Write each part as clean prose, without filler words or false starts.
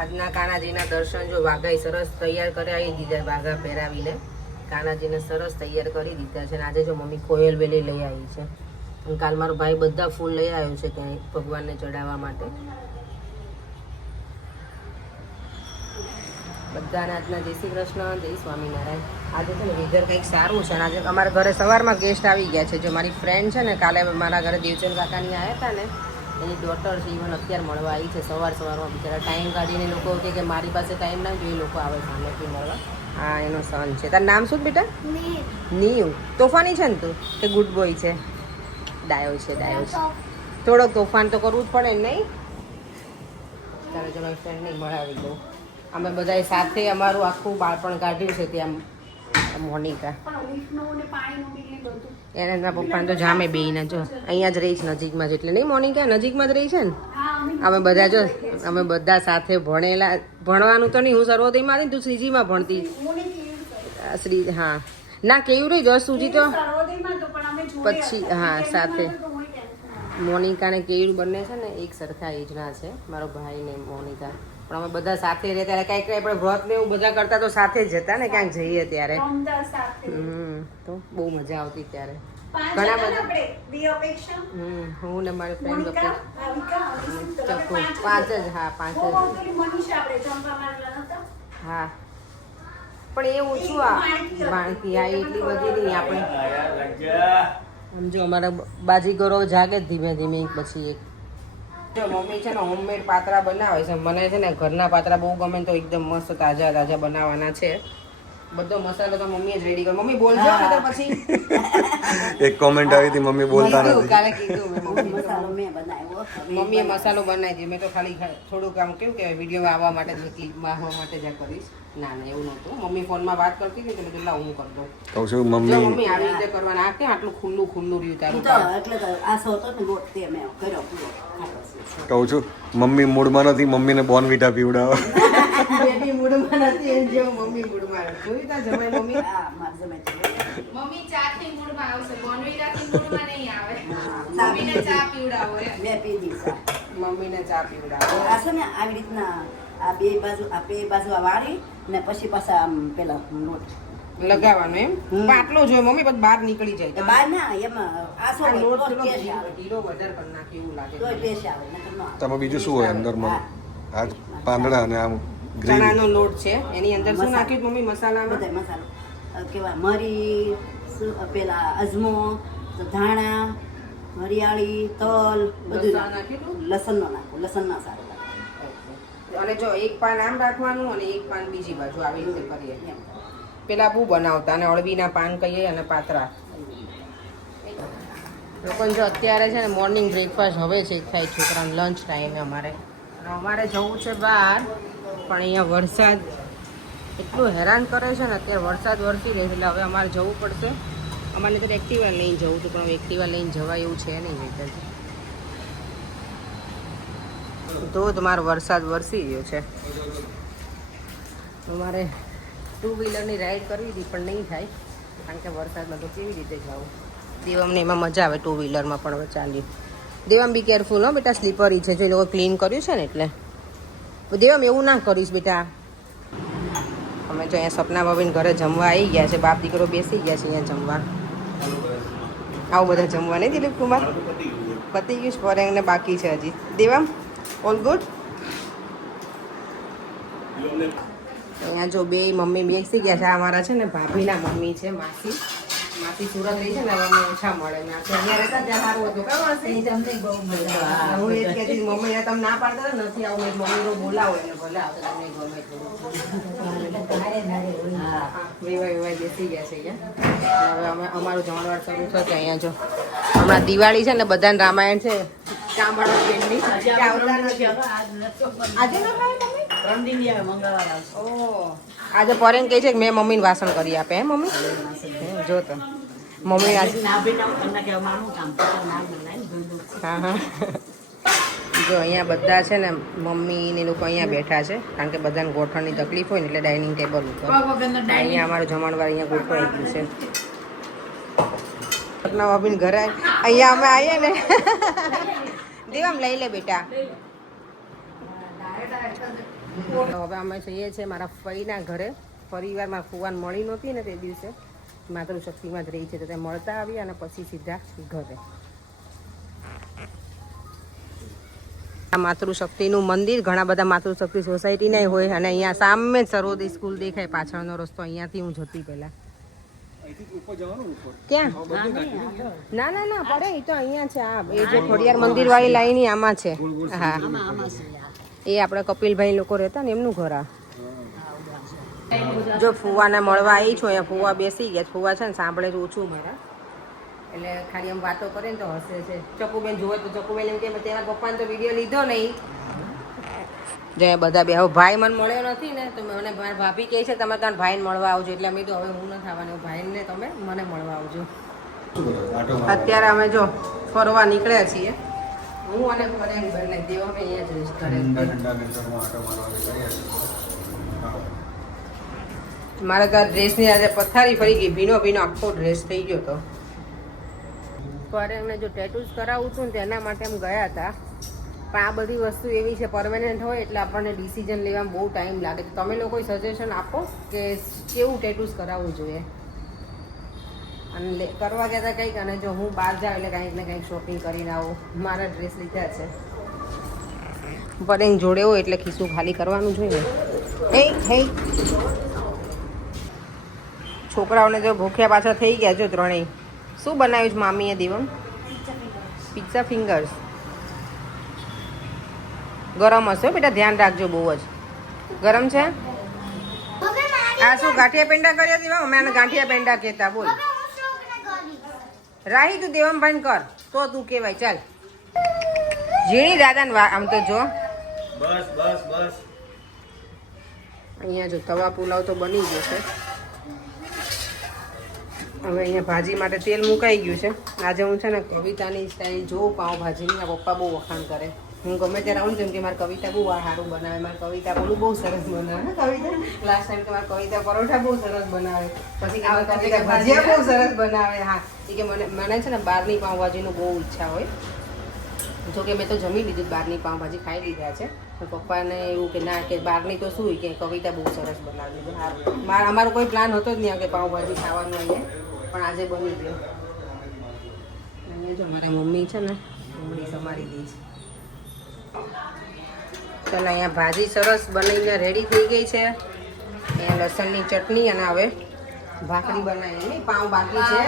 આજના કાનાજીના દર્શન જો વાઘાઈ સરસ તૈયાર કરાવી દીધા, વાઘા પહેરાવીને કાનાજીને સરસ તૈયાર કરી દીધા છે. અને આજે જો મમ્મી કોયલ વેલી લઈ આવી છે. અને કાલ મારો ભાઈ બધા ફૂલ લઈ આવ્યો છે કે ભગવાનને ચડાવવા માટે. બધાને આજના જય શ્રી કૃષ્ણ, જય સ્વામિનારાયણ. આજે છે ને વેધર કંઈક સારું છે. અને આજે અમારા ઘરે સવારમાં ગેસ્ટ આવી ગયા છે. જો મારી ફ્રેન્ડ છે ને, કાલે મારા ઘરે દેવચંદ કાકાની આવ્યા હતા ને, એની ડોટર છે, ઇવન અત્યારે મળવા આવી છે. સવારમાં બિચારા ટાઈમ કાઢીને લોકો કે મારી પાસે ટાઈમ ના જોઈએ, લોકો આવે સામેથી મળવા. હા, એનો સન છે. તારું નામ શું બેટા? નીવ. તોફાની છે ને તું કે ગુડ બોય છે? ડાયો છે, ડાયો છે. થોડોક તોફાન તો કરવું જ પડે ને, નહીં? તારે જો મારી ફ્રેન્ડ નહીં મળાવી દઉં. અમે બધાએ સાથે અમારું આખું બાળપણ કાઢ્યું છે ત્યાં. મોનિકા એને એના પપ્પાને તો જામે બેયને જો અહીંયા જ રહી છે નજીકમાં જ. એટલે નહીં મોનિકા નજીકમાં જ રહી છે ને. અમે બધા સાથે ભણેલા. ભણવાનું તો નહીં, હું સર્વોદયમાં હતી, તું શ્રીજીમાં ભણતી. શ્રી હા ના કેવું રહી 10 સુધી તો પછી હા સાથે. મોનિકા ને કેવું બંને છે ને એક સરખા એજના છે, મારો ભાઈ ને મોનિકા. પણ અમે બધા સાથે રહે ત્યારે કંઈક આપણે વ્રત ને એવું બધા કરતા તો સાથે જ જતા ને ક્યાંક જઈએ ત્યારે. તો બહુ મજા આવતી ત્યારે. ઘણા બધા હું ને મારી ફ્રેન્ડ ચક્કુ 5 જ. હા 5 જ. હા પણ એ ઓછું બાણકી આ એટલી બધી નહીં આપણે. સમજો અમારા બાજીગરો જાગે જ ધીમે ધીમે. પછી એક જો મમ્મી છે ને હોમમેડ પાતરા બનાવે છે. મને છે ને ઘરના પાતરા બહુ ગમે, તો એકદમ મસ્ત તાજા તાજા બનાવવાના છે. બધો મસાલો તો મમ્મીએ જ રેડી કર્યો. મમ્મી બોલજો ને તો પછી એક કોમેન્ટ આવી હતી મમ્મી બોલતા નથી. કાલે કીધું મમ્મીએ મસાલો બનાવી દીધો. મેં તો ખાલી થોડુંક આમ કેવું કહેવાય વિડીયોમાં આવવા માટે ક્લિપમાં આવવા માટે જ કરીશ. ના ના એવું નહોતું. મમ્મી ફોનમાં વાત કરતી હતી એટલે લાવ હું કરી દઉં. કહું છું મમ્મી આવી રીતે કરવાના. આ કેમ આટલું ખુલ્લું રહ્યું તારું? કહું છું મમ્મી મૂડમાં નથી, મમ્મીને બોર્નવિટા પીવડાવો. બેબી મૂડમાં નથી એમ જેવું મમ્મી મૂડમાં. જોઈ તા જમાઈ મમ્મી. મમ્મી ચા થી મૂડમાં આવશે, બોર્નવિટા થી મૂડમાં નહીં આવે. મમ્મીને ચા પીવડાવો એમ. મે પી દીધા. મમ્મીને ચા પીવડાવો. આ છે ને આવી રીતના આ બે બાજુ વાળી ને પછી પાછા આમ પેલા લોટ લગાવવાનો એમ. પાટલો જોઈએ મમ્મી, પછી બહાર નીકળી જાય. બહાર ના એમાં આ સો લોટ ટેસ્ટ આવે. ઢીલો વધારે કરી નાખી એવું લાગે. તો ટેસ્ટ આવે નકર ન આવે. તમે બીજું શું હોય અંદર? આ પાંદડા અને આમ ચણાનો લોટ છે, એની અંદર શું નાખ્યું મમ્મી મસાલામાં? બધા મસાલો કેવા મરી, પેલા અજમો, ધાણા, હરિયાળી, તલ બધું નાખ્યું. લસણ નો નાખો, લસણ ના સારું લાગે. અને જો એક પાન આમ રાખવાનું અને એક પાન બીજી બાજુ આવી રીતે કરીએ. પેલા બહુ બનાવતા અને અળવીના પાન કહીએ અને પાતરા. લોકોને જો અત્યારે છે ને મોર્નિંગ બ્રેકફાસ્ટ હવે છે થાય છોકરાને લંચ ટાઈમે. અમારે જવું છે બહાર, પણ અહીંયા વરસાદ એટલું હેરાન કરે છે ને. અત્યારે વરસાદ વરસી રહે છે એટલે હવે અમારે જવું પડશે. અમારે તો એક્ટિવા લઈને જવું હતું, પણ એક્ટિવા લઈને જવાય એવું છે નહીં. વેધર ધોધમાર વરસાદ વરસી રહ્યો છે. અમારે 2 વ્હીલરની રાઈડ કરવી હતી પણ નહીં થાય, કારણ કે વરસાદમાં તો કેવી રીતે જાવ. દેવમને એમાં મજા આવે 2 વ્હીલરમાં, પણ હવે ચાલ્યું. દેવમ બી કેરફુલ હો બેટા, સ્લીપરી છે. જો એ લોકો ક્લીન કર્યું છે ને એટલે. દેવમ એવું ના કરીશ બેટા. અમે જો અહીંયા સપના ભાભીને ઘરે જમવા આવી ગયા છે. બાપ દીકરો બેસી ગયા છે અહીંયા જમવા. આવું બધા જમવા નહીં દિલીપ કુમાર? પતી ગયું છે. ફોરેંગને બાકી છે હજી. Devam all good? અહીંયા જો બે મમ્મી બેસી ગયા છે. આ અમારા છે ને ભાભીના મમ્મી છે, માસી સુરત રહી છે ને, હવે અમને ઓછા મળે. અહીંયા રહેતા ત્યાં સારું હતું. કેવું હશે? હું એ જ કહેતી મમ્મીને તમે ના પાડતા નથી આવું. મમ્મીનો બોલાવો એટલે ભલે આવતા તમને ગમે વેવાય બેસી ગયા છે અહીંયા. હવે અમે અમારું જમણવાર શરૂ થશે. અહીંયા જો હમણાં દિવાળી છે ને, બધાને રામાયણ છે. ચામડા પેનની આજે ન ખાય મમ્મી? આજે પરેન કહે છે કે મેં મમ્મીને વાસણ કરી આપે. હે મમ્મી? જો તો મમ્મી આજે હા હા જો અહીંયા બધા છે ને મમ્મી ને લોકો અહીંયા બેઠા છે, કારણ કે બધાને ગોઠણની તકલીફ હોય ને એટલે ડાઇનિંગ ટેબલ ઉપર. અહીંયા અમારું જમણવાર અહીંયા ગોઠવાઈ ગયું છે. ભાભીને ઘરે અહીંયા અમે આવીએ ને દેવામ લઈ લે બેટા. હવે અમે જઈએ છીએ મારા ફઈના ઘરે. પરિવાર મારા ફુવાન મળી નહોતી ને તે દિવસે માતૃશક્તિમાં જ રહી છે, તો ત્યાં મળતા આવ્યા અને પછી સીધા ઘરે. આ માતૃશક્તિનું મંદિર, ઘણા બધા માતૃશક્તિ સોસાયટીના હોય અને અહીંયા સામે જ સર્વોદય સ્કૂલ દેખાય. પાછળનો રસ્તો અહીંયાથી હું જતી પહેલા. ક્યાં? ના ના ના પડે, એ તો અહીંયા છે. આ એ જે ખોડિયાર મંદિર વાળી લાઈન આમાં છે. હા, એ આપણે કપિલભાઈ લોકો રહેતા ને એમનું ઘર. આ જો ફુવાને મળવા આવી છું, અહીંયા ફુવા બેસી ગયા. ફુવા છે ને સાંભળે જ ઓછું મારા, એટલે ખાલી એમ વાતો કરે ને તો હસે છે. ચકુબેન જોવે તો ચકુબેન એમ કે તેના પપ્પાને તો વિડીયો લીધો નહીં. જે બધા બે હવે ભાઈ મને મળ્યો નથી ને, તો મને મારા ભાભી કહે છે તમે તારા ભાઈને મળવા આવજો, એટલે અમે તો હવે હું નથી આવવાની, ભાઈને તમે મને મળવા આવજો. અત્યારે અમે જો ફરવા નીકળ્યા છીએ, હું અને બંને દેવ અમે અહીંયા જ રહીશ ઘરે. મારે તો આ ડ્રેસની આજે પથારી ફરી ગઈ, ભીનો ભીનો આખો ડ્રેસ થઈ ગયો હતો. પર એમને જો ટેટૂઝ કરાવવું હતું ને તેના માટે એમ ગયા હતા, પણ આ બધી વસ્તુ એવી છે પરમેનન્ટ હોય એટલે આપણને ડિસિઝન લેવામાં બહુ ટાઈમ લાગે. તો તમે લોકો સજેશન આપો કે કેવું ટેટૂઝ કરાવવું જોઈએ. અને કરવા ગયા હતા કંઈક, અને જો હું બહાર જાઉં એટલે કંઈક ને કંઈક શોપિંગ કરીને આવું. મારા ડ્રેસ લીધા છે, પણ જોડે હોય એટલે ખિસ્સું ખાલી કરવાનું જોઈએ. હે છોકરાઓને જો ભૂખ્યા પાછા થઈ ગયા જો ત્રણેય. શું બનાવ્યું છે મામીએ દેવમ? Pizza fingers. ગરમ હશે બેટા, ધ્યાન રાખજો, બહુ જ ગરમ છે. આ શું ગાંઠિયા પેંડા કર્યા દેવા? અમે આને ગાંઠિયા પેંડા કહેતા. બોલ રાહી, તું દેવમભાઈ કર તો તું કહેવાય. ચાલ ઝીણી દાદાને આમ તો જો. બસ બસ બસ. અહીંયા જો તવા પુલાવ તો બની ગયો છે. હવે અહીંયા ભાજી માટે તેલ મુકાઈ ગયું છે. આજે હું છે ને કવિતાની સ્ટાઈલ જોઉં પાઉંભાજીની. આ પપ્પા બહુ વખાણ કરે. હું ગમે ત્યારે આવું જેમ કે મારી કવિતા બહુ સારું બનાવે, મારી કવિતા બોલું બહુ સરસ બનાવે. કવિતા લાસ્ટ ટાઈમ કે મારી કવિતા પરોઠા બહુ સરસ બનાવે, પછી કવિતા ભજીયા બહુ સરસ બનાવે. હા, એ કે મને છે ને બહારની પાઉંભાજીનું બહુ ઈચ્છા હોય. જો કે મેં તો જમી લીધું, બહારની પાઉંભાજી ખાઈ લીધા છે. તો પપ્પાને એવું કે ના, કે બહારની તો શું કે કવિતા બહુ સરસ બનાવી દીધું. હા, અમારો કોઈ પ્લાન હતો જ નહીં કે પાઉંભાજી ખાવાનું અહીંયા, પણ આજે બની ગયો. અહીંયા જો મારા મમ્મી છે ને ડુંગળી સમારી દે છે. ચાલો, અહીંયા ભાજી સરસ બનીને રેડી થઈ ગઈ છે. અહીંયા લસણની ચટણી અને હવે ભાખરી બનાવી. નહીં પાઉં બાકી છે,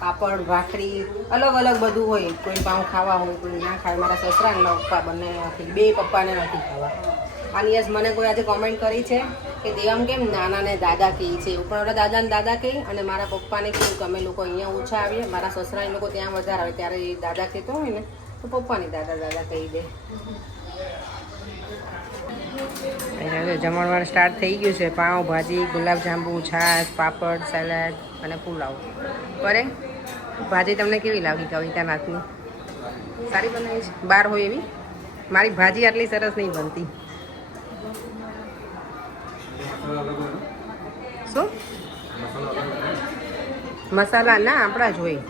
પાપડ ભાખરી અલગ અલગ બધું હોય. કોઈ પાઉં ખાવા હોય, કોઈ ના ખાય. મારા સસરા અને પપ્પા બંને નથી, બે પપ્પાને નથી ખાવા. અને યસ, મને કોઈ આજે કોમેન્ટ કરી છે કે દેવમ કેમ નાના ને દાદા કહે છે. એવું પણ દાદા ને દાદા કહે, અને મારા પપ્પાને કહ્યું કે અમે લોકો અહીંયા ઓછા આવીએ, મારા સસરા એ લોકો ત્યાં વધારે આવે. ત્યારે એ દાદા કહેતો હોય ને તો પપ્પાની દાદા દાદા કહી દે. જમણવાર સ્ટાર્ટ થઈ ગયું છે. પાઉં ભાજી, ગુલાબજાંબુ, છાશ, પાપડ, સલાડ અને પુલાવ. બરે ભાજી તમને કેવી લાગી કવિતા નાથની? સારી બનાવી છે? બહાર હોય એવી? મારી ભાજી આટલી સરસ નહીં બનતી. શું મસાલા? ના, આપણા જ હોય.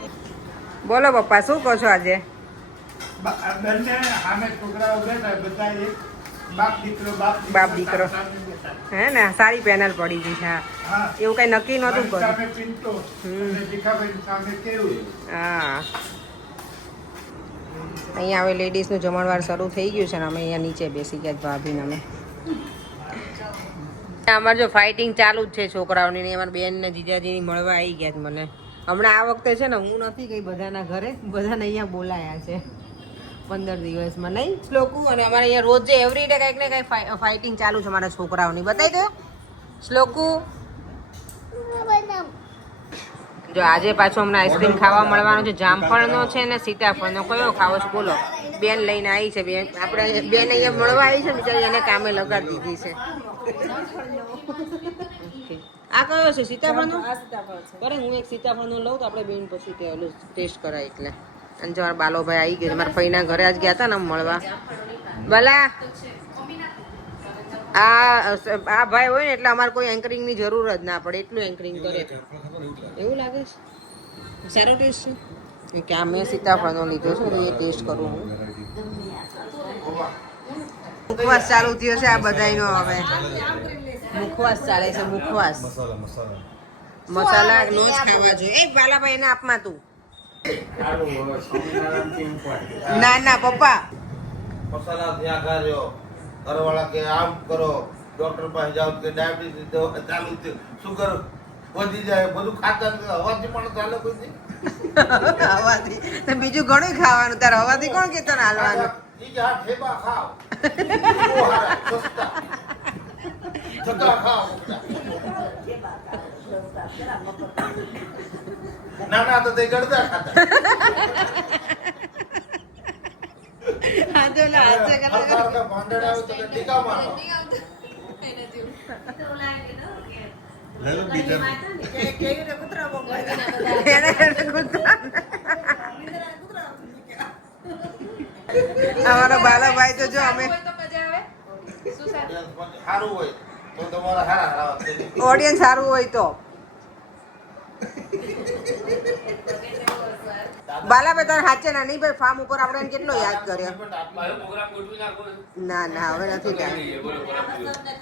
બોલો પપ્પા, શું કહો છો આજે? બાપ દીકરો હે ને, સારી પેનલ પડી ગઈ છે. એવું કઈ નક્કી નહોતું કર્યું. હા, અહીંયા હવે લેડીઝનું જમણવાર શરૂ થઈ ગયું છે ને અમે અહીંયા નીચે બેસી ગયા ભાભીને. અમે અમારે જો ફાઇટિંગ ચાલુ જ છે છોકરાઓની. અમારા બેન ને જીજાજીની મળવા આવી ગયા મને. હમણાં આ વખતે છે ને હું નથી ગઈ બધાના ઘરે, બધાને અહીંયા બોલાયા છે 15 દિવસમાં. નહીં શ્લોકુ? અને અમારે અહીંયા રોજ જે એવરીડે કંઈક ને કંઈક ફાઇટિંગ ચાલુ છે મારા છોકરાઓની. બતાવી દો શ્લોકુ. જો આજે પાછું હમણાં આઈસ્ક્રીમ ખાવા મળવાનો છે. જામફળનો છે ને સીતાફળનો. કયો ખાવો છો બોલો? બેન લઈને આવી છે. બેન આપણે બેન અહીંયા મળવા આવી છે, બિચારી એને કામે લગાડી દીધી છે. આ કયો છે? સીતાફળનો? બરાબર, હું એક સીતાફળનો લઉં તો આપણે બેન પછી ટેસ્ટ કરાય. એટલે અને જો મારા બાલોભાઈ આવી ગયા. મારા ફઈના ઘરે આજ ગયા હતા ને મળવા. ભલા આ ભાઈ હોય ને એટલે અમારે કોઈ એન્કરિંગની જરૂર જ ના પડે, એટલું એન્કરિંગ કરે. એવું લાગે છે સારો ટેસ્ટ છે કે આ મેં સીતાફળનો લીધો છે, તો એ ટેસ્ટ કરું હું. મુખવાસ ચાલુ થયો છે આ બધાયનો હવે મુખવાસ ચાલે છે મુખવાસ મસાલા નો જ ખાવા જોઈએ એ બાલાભાઈ એને આપમાં તું ના ના પપ્પા મસાલા ત્યાં ખાજો ઘરવાળા કે આમ કરો ડોક્ટર પાસે જાઓ કે ડાયાબિટીસ દવા ચાલુ છે સુગર વધી જાય બધું ખાતા હવાથી પણ ચાલે કોઈ નહીં હવાથી તો બીજું ઘણું ખાવાનું તારે હવાથી કોણ કે તને હાલવાનું ઈ કે આ ઠેબા ખાઓ બહુ હારા, સસ્તા જગા ખાઓ નાના તો તે ગળદા ખાતા હા તો લા હાચે હરખા ભાંડડા આવે તો ટીકા મારો અમારો બાલાભાઈ તો જો અમે સારું હોય તો તમારા હારા ઓડિયન્સ સારું હોય તો બાલાભાઈ તારે હાચે ના નહીં ભાઈ ફાર્મ ઉપર આપણે એને કેટલો યાદ કર્યો ના ના હવે નથી ટાઈમ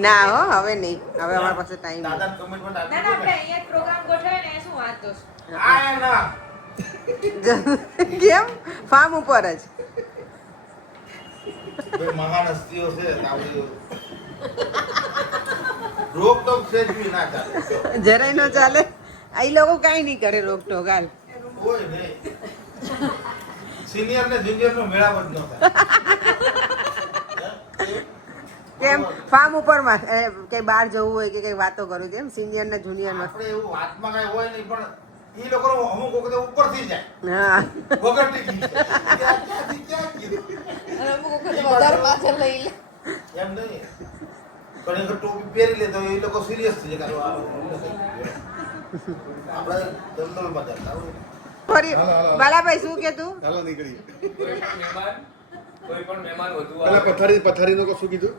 ના હો હવે નહીં હવે અમારા પાસે ટાઈમ દાદા કમિટમેન્ટ ના ના આપણે અહીંયા પ્રોગ્રામ ગોઠવે ને શું વાત દોસ્ત આ ના કેમ ફાર્મ ઉપર જ બે મહાન હસ્તીઓ છે આવડી રોક ટોક છે જ બી ના ચાલે જરાય ન ચાલે આ લોકો કાંઈ નહીં કરે રોકટોક હાલ કોઈ નહીં સિનિયર ને જુનિયર નો મેળાવ જ ન થાય કેમ ફાર્મ ઉપર માં કઈ બહાર જવું હોય કે કઈ વાતો કરવી તેમ સિનિયર ને જુનિયર માં આપણે એવું વાતમાં કઈ હોય નહીં પણ ઈ લોકો અમુક વખતે ઉપરથી જાય હા વગર ટીકી ક્યાંથી ક્યાં કીધું એમ નહીં ઘણી વખત ટોપી પહેરી લે તો એ લોકો સિરિયસ થઈ જાય આપણે જનરલમાં જતા ફરી બાલાભાઈ શું કે તું ચાલો નીકળી કોઈ પણ મહેમાન વધુ પેલા પથારીનો શું કીધું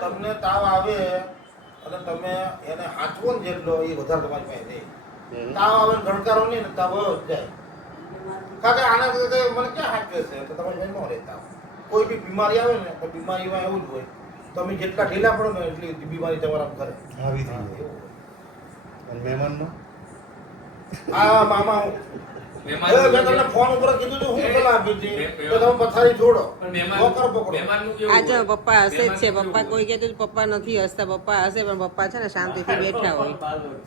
તમને તાવ આવે અને તમે એને હાચવો ને જેટલો એ વધારે તમારી પાસે નહીં તાવ આવે ને ગણકારો નહીં ને તાવ જ જાય કારણ કે આના કરતા મને ક્યાં હાચવે છે તો તમારી પાસે ન રહેતા કોઈ બી બીમારી આવે ને તો બીમારીમાં એવું જ હોય તમે જેટલા ઢીલા પડો ને એટલી બીમારી તમારા ઘરે આવી થઈ જાય અને મહેમાનમાં આ મામા મહેમાન મેં તમને ફોન ઉપર કીધું હતું હું સલાહ આપી હતી તો તમે પથારી છોડો નોકર પકડો મહેમાનનું આ જો કેવું પપ્પા હસે જ છે પપ્પા કોઈ કહેતું પપ્પા નથી હસતા પપ્પા હસે પણ પપ્પા છે ને શાંતિથી બેઠા હોય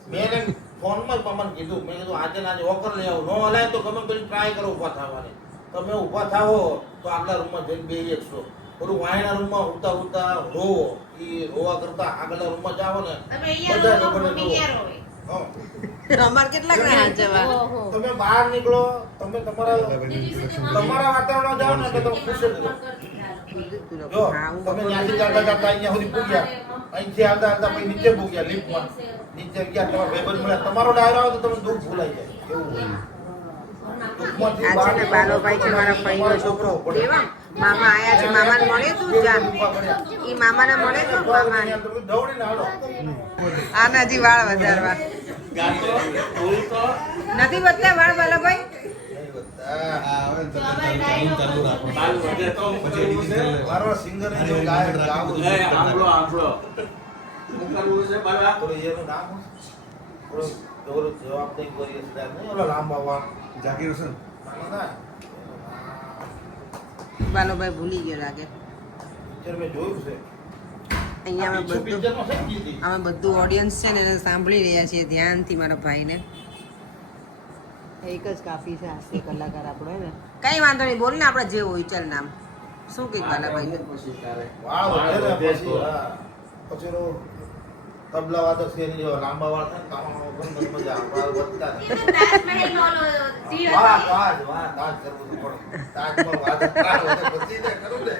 મેં એને ફોનમાં જ પપ્પાને કીધું મેં કીધું આજે ને આજે ઓકર લઈ આવું ન હલાય તો ગમે કરી ટ્રાય કરો ઊભા થવાની તમે ઊભા થાવો તો આગલા રૂમમાં જઈને બે એકસો ઓલું વાયના રૂમમાં ઉતા ઉતા રોવો એ રોવા કરતા આગલા રૂમમાં જાઓ ને તમે અહીંયા રહો મમ્મી ક્યાં રહો હા. અમાર કેટલાક ને હાથ જવા તમે બહાર નીકળો તમે તમારા વાતાવરણ જાઓ ને તો તમે ખુશ જ રહો જો તમે ત્યાંથી ચાલતા ચાલતા અહીંયા સુધી પૂગ્યા અહીંથી આવતા આવતા પછી નીચે પૂગ્યા લિફ્ટમાં નીચે ગયા તમારા ભાઈબંધ મળ્યા તમારો ડાયરો આવે તો તમે દુઃખ ભૂલાઈ જાય એવું હોય દુઃખમાંથી આ છે બહાર ને બાલોભાઈ છે મારા ભાઈનો છોકરો કેવા મામા આયા છે મામાને મળે તું જા ઈ મામાને મળે તું મામાને દોડીને હાલો આના હજી વાળ વધારવા નથી વધતા વાળ બાલાભાઈ મારો સિંગર ગાયક ગાવું છે. આંબળો આંબળો થોડું એનું નામ થોડું થોડું જવાબ દઈ કરીએ છીએ નહીં ઓલા લાંબા વાળ જાકીર હુસેન ના બાલોભાઈ ભૂલી ગયો લાગે પિક્ચર મેં જોયું છે અહીંયા અમે બધું પિક્ચરમાં છે કીધી અમે બધું ઓડિયન્સ છે ને એને સાંભળી રહ્યા છીએ ધ્યાનથી મારા ભાઈને એક જ કાફી છે હાસ્ય કલાકાર આપણો હે ને કઈ વાંધો નહીં બોલ ને આપણે જે હોય ચાલ નામ શું કઈ બાલાભાઈ વાળ વધે ને પછી હા પછી ઓલો તબલા વાદક છે એની જેવા લાંબા વાળ થાય ને કામ મજા આવે વાળ વધતા નહીં. તાજમહેલ નો ઓલો જી વાહ તાજ કરવું તો પડે તાજમાં વાદક તાજ વધે પછી ને કરું ને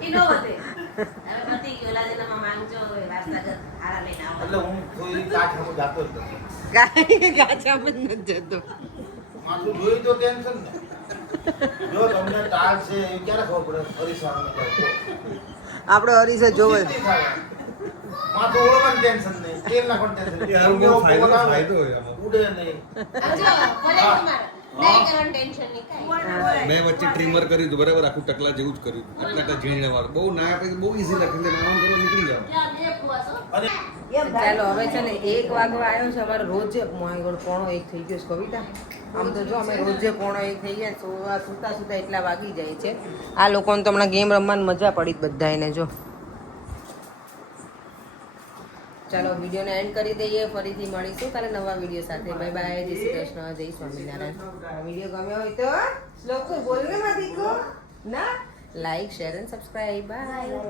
ઈ નો વધે હવે પતિ ગયો લાદેલામાં માંગજો વાસ્તાગત હારા લઈને આવો એટલે હું કોઈ કાઠ હું જાતો જ નથી ગાચામાં જ નથી જતો માથું જોઈ તો ટેન્શન ને જો તમને ટાળ છે એ ક્યારે ખબર પડે હરીસાને આપણે હરીસે જોવે માથું ઓળવાનું ટેન્શન નહીં તેલ ના પણ ટેન્શન એ હારું બહુ ફાયદો હોય આમાં. ઉડે નહીં આવજો ભલે કુમાર નહીં કરવાનું ટેન્શન નહીં કાંઈ. મેં વચ્ચે ટ્રીમર કર્યું હતું બરાબર, આખું ટકલા જેવું જ કર્યું આટલા ઝીણા વાળ બહુ ના આપણે બહુ ઈઝી લખીને નામ કરો નીકળી જાવ. અને ચાલો હવે છે ને 1 વાગવા આવ્યો છે અમારે રોજે મોય પોણો 1 થઈ ગયો છે કવિતા. આમ તો જો અમે રોજે પોણો 1 થઈ ગયા સુતા સુતા એટલા વાગી જાય છે. આ લોકોને તો હમણાં ગેમ રમવાની મજા પડી બધાને જો. ચાલો વિડીયોને એન્ડ કરી દઈએ, ફરીથી મળીશું કાલે નવા વિડીયો સાથે. બાય બાય, જય શ્રી કૃષ્ણ, જય સ્વામિનારાયણ. વિડીયો ગમ્યો હોય તો શ્લોક બોલને માં દીકો ના like share and subscribe. By.